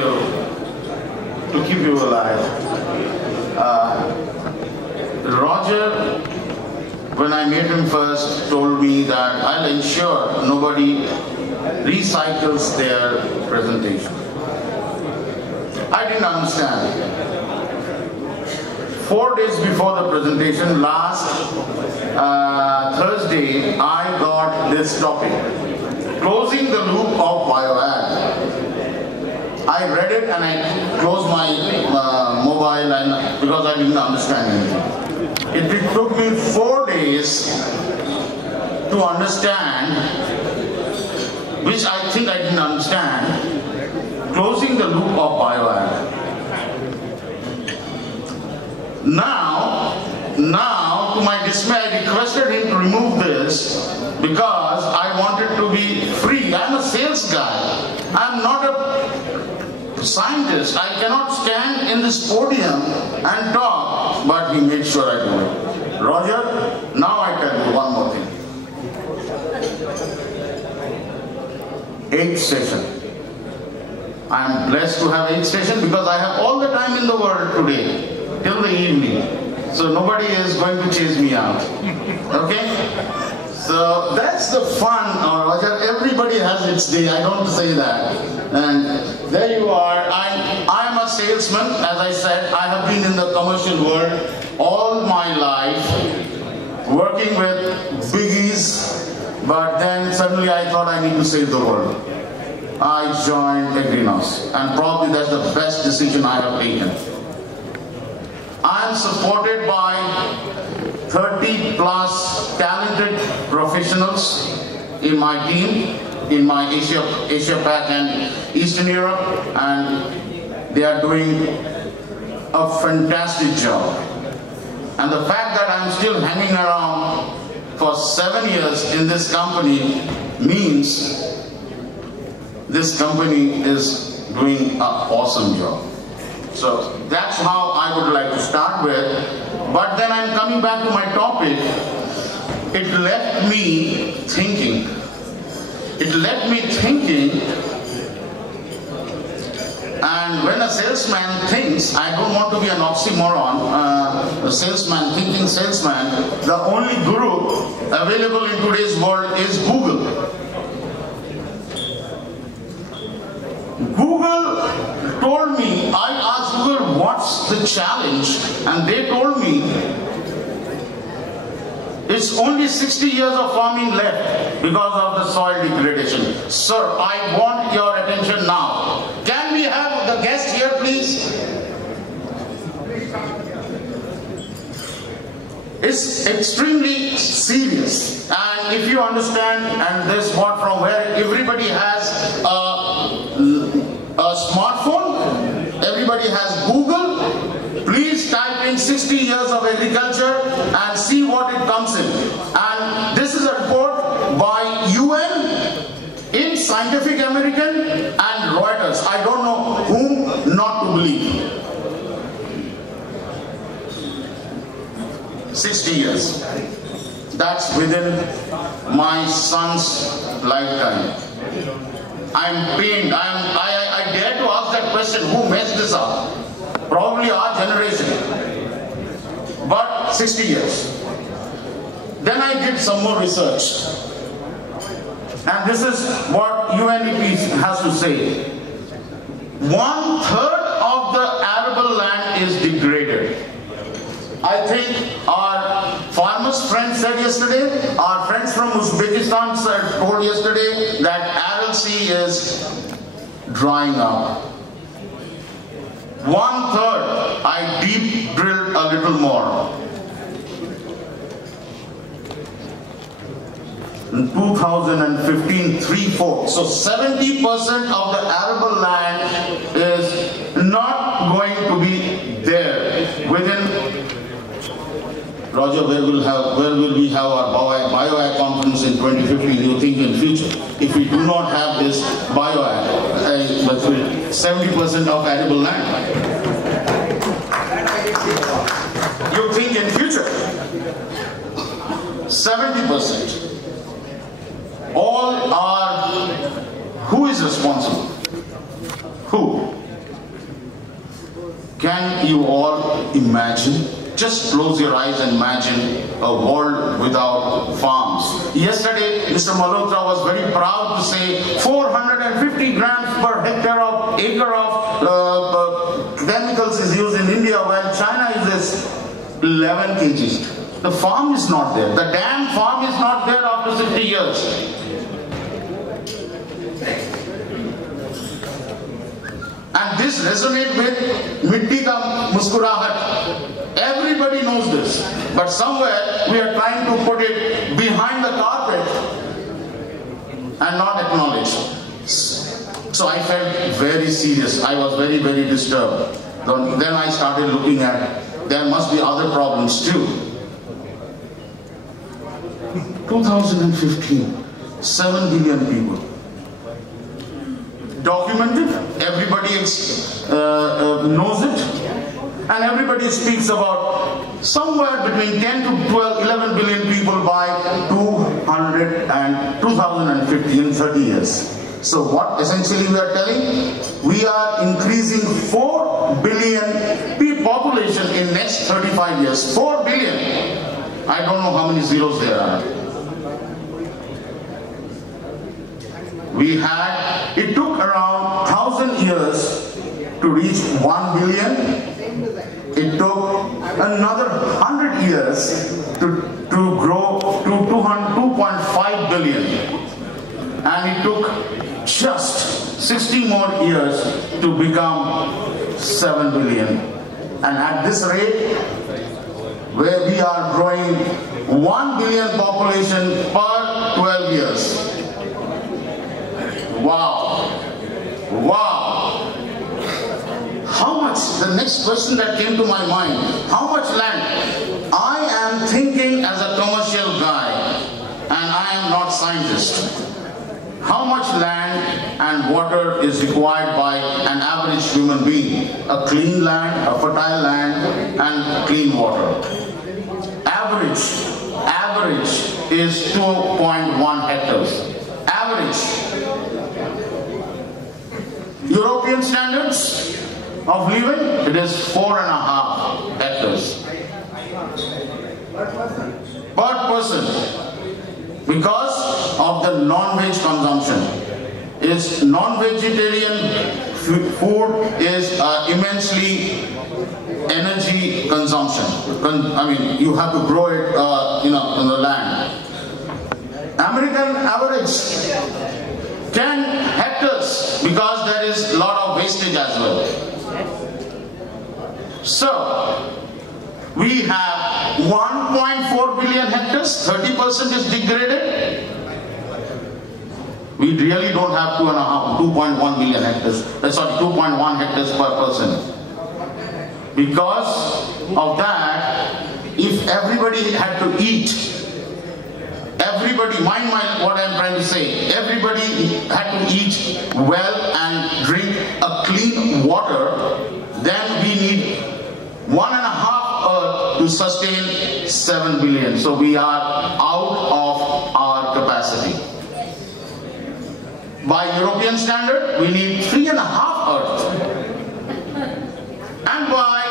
to keep you alive. Roger, when I met him first, told me that I'll ensure nobody recycles their presentation. I didn't understand. 4 days before the presentation, last Thursday, I got this topic, closing the loop of BioAg. I read it and I closed my mobile and because I didn't understand anything. It took me 4 days to understand, which I think I didn't understand, closing the loop of BioAg. Now, to my dismay, I requested him to remove this because I wanted to be free. I'm a sales guy. I'm not a scientist. I cannot stand in this podium and talk, but he made sure I do it. Roger, now I tell you one more thing. 8th session. I am blessed to have 8th session because I have all the time in the world today till the evening. So nobody is going to chase me out. Okay? So that's the fun, Roger. Everybody has its day. I don't say that. And there you are. I'm a salesman. As I said, I have been in the commercial world all my life, working with biggies. But then suddenly I thought I need to save the world. I joined Agrinos. And probably that's the best decision I have taken. I am supported by 30 plus talented professionals in my team, in my Asia Pac and Eastern Europe, and they are doing a fantastic job. And the fact that I'm still hanging around for 7 years in this company means this company is doing an awesome job. So that's how I would like to start with. But then I'm coming back to my topic. It left me thinking. And when a salesman thinks, I don't want to be an oxymoron, a salesman thinking salesman, the only guru available in today's world is Google. Google told me, I asked Google what's the challenge, and they told me it's only 60 years of farming left because of the soil degradation. Sir, I want your attention now. Can we have the guest here, please? It's extremely serious, and if you understand, and this what from where everybody has a smartphone, everybody has Google, please type in 60 years of agriculture and see what it comes in. And this is a report by UN, in Scientific American and Reuters. I don't know whom not to believe. 60 years. That's within my son's lifetime. I'm pained. I dare to ask that question, who messed this up? Probably our generation. But 60 years. Then I did some more research. And this is what UNEP has to say. 1/3 of the arable land is degraded. I think our farmers' friends said yesterday, our friends from Uzbekistan told yesterday that Aral Sea is drying up. 1/3. I deep drilled a little more. In 2015, 3/4. So 70% of the arable land is not going to be there within. Roger, where will we have our BioAg conference in 2015? You think in future? If we do not have this BioAg, 70% of arable land. You think in future? 70%. All are, who is responsible? Who? Can you all imagine? Just close your eyes and imagine a world without farms. Yesterday, Mr. Malhotra was very proud to say 450 grams per hectare of acre of chemicals is used in India, while China uses 11 kg. The farm is not there. The damn farm is not there after 60 years. And this resonates with Mitti Ka Muskurahat. Everybody knows this. But somewhere we are trying to put it behind the carpet and not acknowledge. So I felt very serious. I was very, very disturbed. Then I started looking at, there must be other problems too. 2015, 7 billion people. Documented, everybody knows it, and everybody speaks about somewhere between 10 to 12, 11 billion people by 2050, 30 years. So what essentially we are telling? We are increasing 4 billion population in next 35 years. 4 billion. I don't know how many zeros there are. It took around 1,000 years to reach 1 billion. It took another 100 years to grow to 2.5 billion. And it took just 60 more years to become 7 billion. And at this rate, where we are growing 1 billion population per 12 years. Wow. Wow. How much, the next question that came to my mind, how much land? I am thinking as a commercial guy, and I am not scientist. How much land and water is required by an average human being? A clean land, a fertile land, and clean water. Average is 2.1 hectares. Average. European standards of living, it is 4.5 hectares per person, because of the non-veg consumption. Is non-vegetarian food is immensely energy consumption. I mean, you have to grow it, in the land. American average 10 hectares, because there is a lot of wastage as well. So, we have 1.4 billion hectares, 30% is degraded. We really don't have 2.1 billion hectares, 2.1 hectares per person. Because of that, if everybody had to eat, mind what I am trying to say. Everybody had to eat well and drink a clean water. Then we need 1.5 Earth to sustain 7 billion. So we are out of our capacity. By European standard, we need 3.5 Earth. And by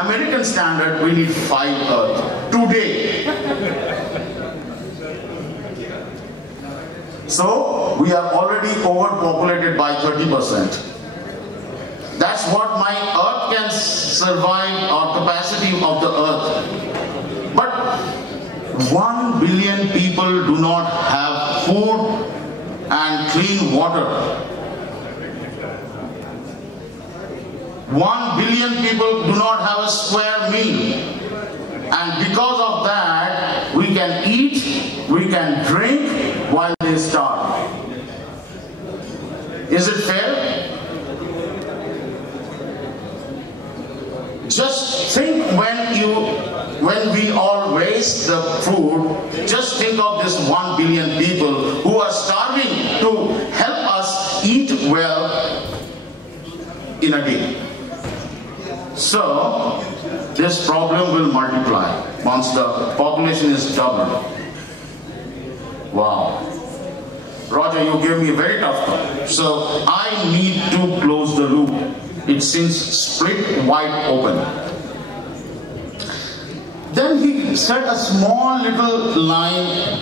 American standard, we need 5 Earth. Today. So, we are already overpopulated by 30%. That's what my earth can survive, or capacity of the earth. But 1 billion people do not have food and clean water. 1 billion people do not have a square meal. And because of that, we can eat, we can drink while they starve. Is it fair? Just think when we all waste the food, just think of this 1 billion people who are starving to help us eat well in a day. So, this problem will multiply once the population is doubled. Wow. Roger, you gave me a very tough one. So, I need to close the loop. It seems split wide open. Then he said a small little line,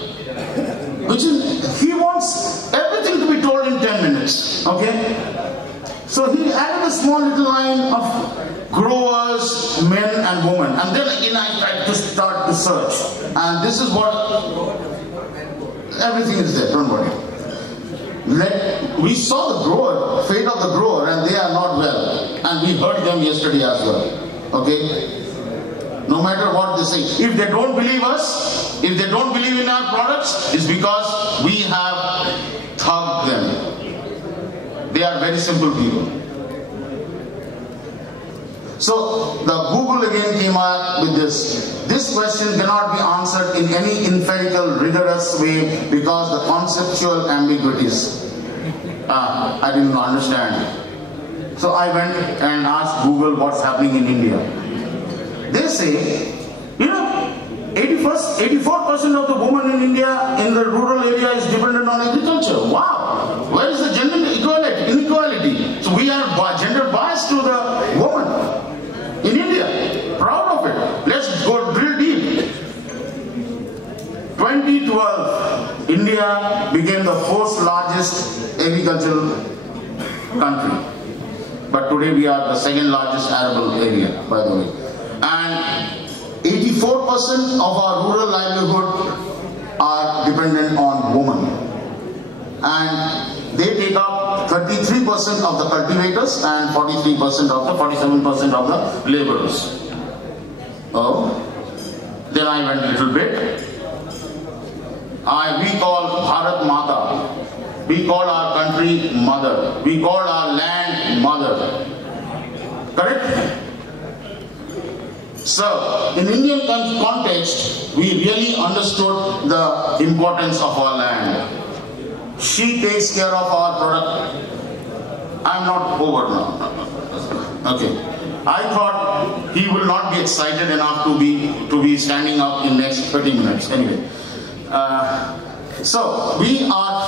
which is, he wants everything to be told in 10 minutes, okay? So he added a small little line of growers, men and women. And then again I tried to start to search. And this is what, everything is there, don't worry. We saw the grower, fate of the grower, and they are not well. And we heard them yesterday as well, okay? No matter what they say. If they don't believe us, if they don't believe in our products, it's because we have thugged them. They are very simple people. So the Google again came out with this. This question cannot be answered in any empirical, rigorous way because the conceptual ambiguities. I didn't understand. So I went and asked Google what's happening in India. They say, you know, 84% of the women in India in the rural area is dependent on agriculture. Wow! Where is the gender inequality? So we are gender biased to the woman in India. Proud of it. Let's go drill deep. 2012, India became the fourth largest agricultural country. But today we are the second largest arable area, by the way. And 84% of our rural livelihood are dependent on women. And they take up 33% of the cultivators and 47% of the laborers. Oh, then I went a little bit. We call Bharat Mata. We call our country mother. We call our land mother. Correct? So, in Indian context, we really understood the importance of our land. She takes care of our product. I'm not over now. Okay. I thought he will not be excited enough to be standing up in next 30 minutes. Anyway. So, we are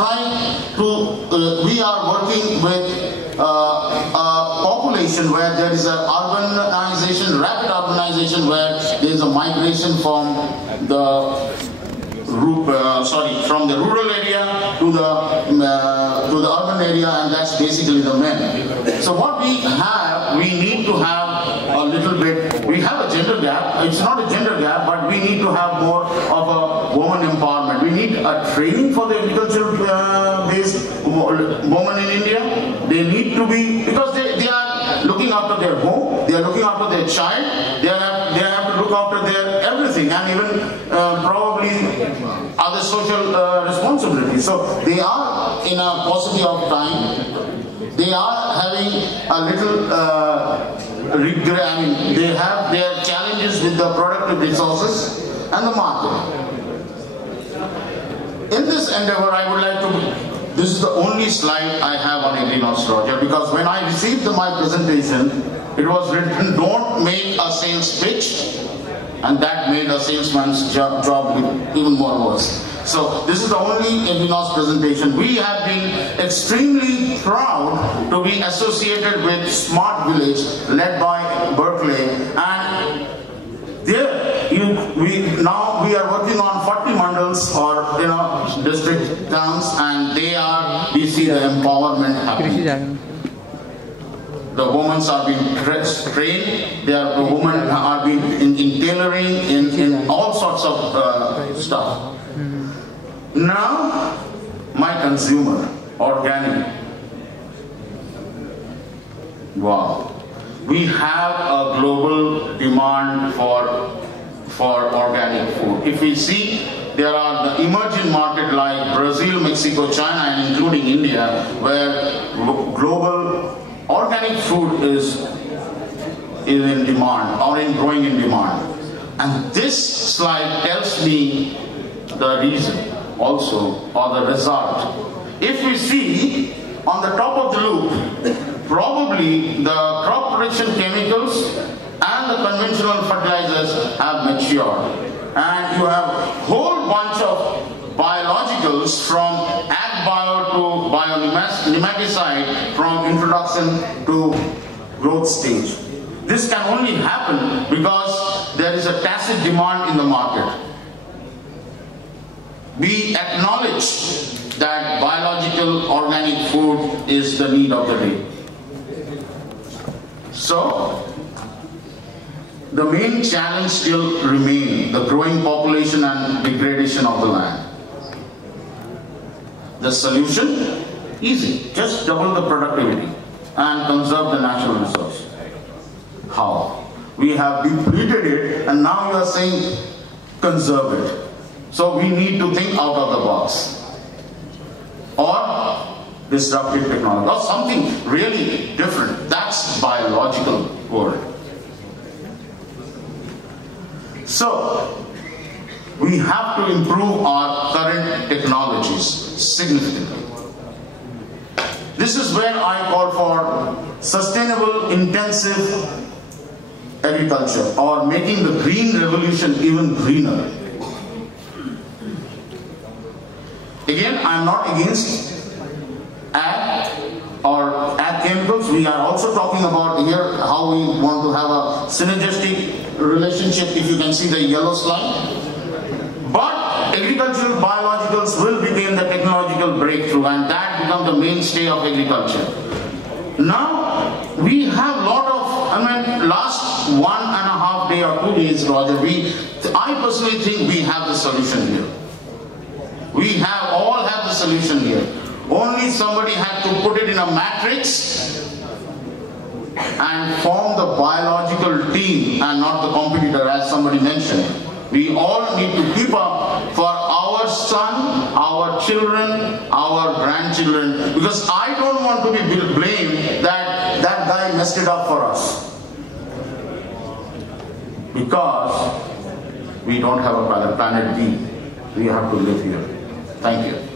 working with a population where there is a urbanization, rapid urbanization, where there is a migration from the from the rural area to the urban area, and that's basically the men. So what we have, we need to have a little bit, we have a gender gap. It's not a gender gap, but we need to have more of a woman empowerment. We need a training for the agricultural based women in India. They need to be, because they are looking after their home, they are looking after their child, they have to look after their everything, and even probably other social responsibilities. So they are in a paucity of time. They are having a little regret. I mean, they have their challenges with the productive resources and the market. In this endeavor, I would like to, this is the only slide I have on Agrinos, Roger, because when I received my presentation, it was written, don't make a sales pitch, and that made a salesman's job even more worse. So this is the only Agrinos presentation. We have been extremely proud to be associated with Smart Village, led by Berkeley, and there we are working on 40 mandals, or district towns, and we see the empowerment happening. The women are being trained. The women are being in tailoring, in all sorts of stuff. Now, my consumer, organic. Wow. We have a global demand for organic food. If we see, there are the emerging markets like Brazil, Mexico, China, and including India, where global organic food is in demand, or growing in demand. And this slide tells me the reason also, or the result. If we see on the top of the loop, probably the crop protection chemicals and the conventional fertilizers have matured. And you have a whole bunch of biologicals, from ag bio to bionematicide, from introduction to growth stage. This can only happen because there is a tacit demand in the market. We acknowledge that biological organic food is the need of the day. So, the main challenge still remains the growing population and degradation of the land. The solution? Easy. Just double the productivity and conserve the natural resource. How? We have depleted it and now you are saying conserve it. So we need to think out of the box. Or disruptive technology or something really different. That's biological world. So we have to improve our current technologies significantly. This is where I call for sustainable intensive agriculture or making the green revolution even greener. Again, I am not against ag or ag chemicals. We are also talking about here how we want to have a synergistic relationship, if you can see the yellow slide. But agricultural biologicals will become the technological breakthrough and that becomes the mainstay of agriculture. Now, we have a lot of, last 1.5 days or 2 days, Roger, I personally think we have the solution here. We all have the solution here. Only somebody had to put it in a matrix and form the biological team and not the competitor, as somebody mentioned. We all need to keep up for our son, our children, our grandchildren, because I don't want to be blamed that that guy messed it up for us. Because we don't have a planet B. We have to live here. Thank you.